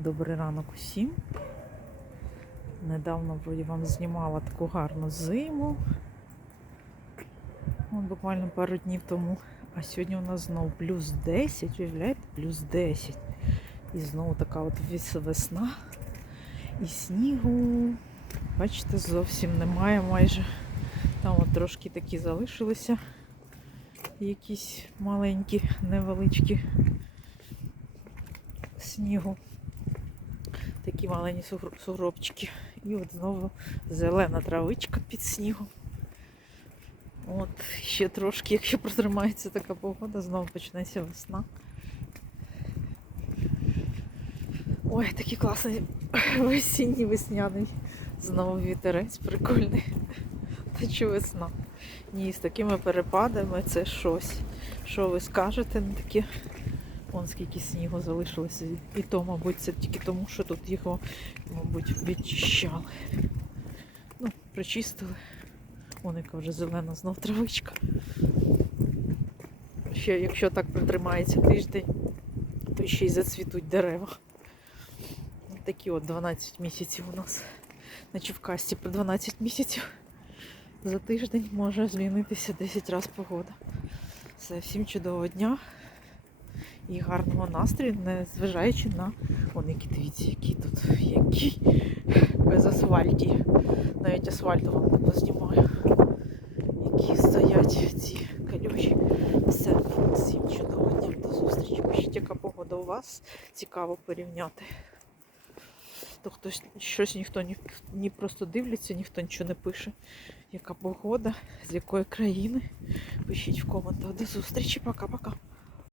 Добрий ранок усім. Недавно вроді вам знімала таку гарну зиму. От буквально пару днів тому. А сьогодні у нас знову плюс 10, уявляєте, плюс 10. І знову така от весна. І снігу, бачите, зовсім немає майже. Там от трошки такі залишилися. Якісь маленькі, невеличкі снігу. Такі маленькі сугробчики. І от знову зелена травичка під снігом. От ще трошки, якщо протримається така погода, знову почнеться весна. Ой, такий класний осінній весняний. Знову вітерець прикольний. Та чи весна? Ні, з такими перепадами це щось. Що ви скажете на таке? Вон скільки снігу залишилося. І то, мабуть, це тільки тому, що тут його, мабуть, відчищали. Ну, прочистили. Вон яка вже зелена знов травичка. Ще, якщо так протримається тиждень, то ще й зацвітуть дерева. Такі от 12 місяців у нас. Наче в касті по 12 місяців. За тиждень може змінитися 10 разів погода. Все, всім чудового дня і гарного настрою, незважаючи на Вон які дивіться, які тут, які без асфальті. Навіть асфальту вам не познімаю. Які стоять ці калюжі. Все, всім чудового дня, до зустрічі. Пишіть, яка погода у вас. Цікаво порівняти. То хтось щось ніхто ні, ні просто дивляться, ніхто нічого не пише. Яка погода, з якої країни. Пишіть в коментах. До зустрічі, пока-пока.